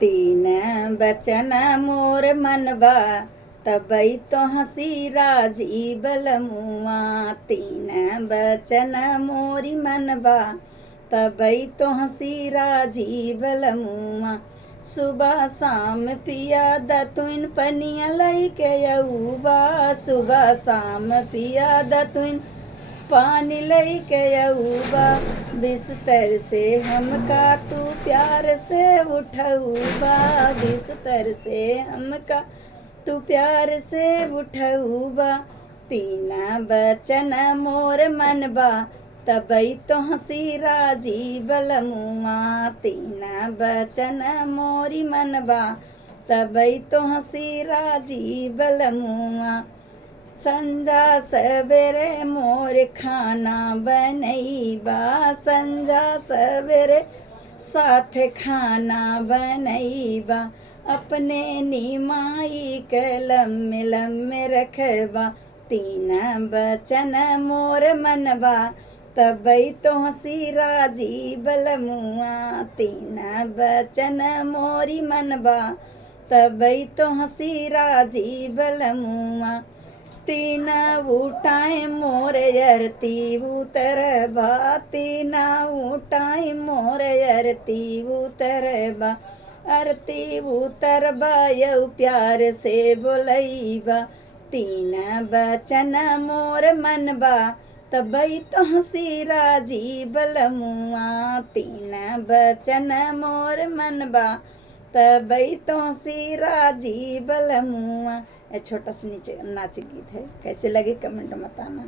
तीन बचन मोर मनबा तबई तो हंसी राजी बलमुआ। तीन बचन मोरी मनबा तबई तो हंसी राजी बलमुआ। सुबह शाम पिया दतुन पनिया लई के यऊबा। सुबह शाम पिया दतुन पानी लई के यऊबा। बिस्तर से हमका तू प्यार से उठऊबा। बिस्तर से हमका तू प्यार से उठऊबा। तीन बचन मोर मनबा तबई तो हंसी राजी बलमुआ। तीन बचन मोरी मनबा तबई तो हंसी राजी बलमुआ। संजा सवेरे मोर खाना बनैबा। संजा सवेरे साथ खाना बनैबा। अपने निमाई के लम्मे लम्मे रखबा। तीन बचन मोर मनबा तबई तो हंसी राजी बलमुआ। तीन बचन मोरी मनबा तबई तो हंसी राजी बलमुआ। तीन उठाए मोर अरती उतरबा। तीन उठाए मोर अरती उतरबा। आरती उतरबा यऊ प्यार से बोलैबा। तीन बचन मोर मनबा तबई तो हंसी राजी बलमुआ। तीन बचन मोर मनबा तबई तो हंसी राजी बलमुआ। छोटा सा नीचे नाच गीत है, कैसे लगे कमेंट में बताना।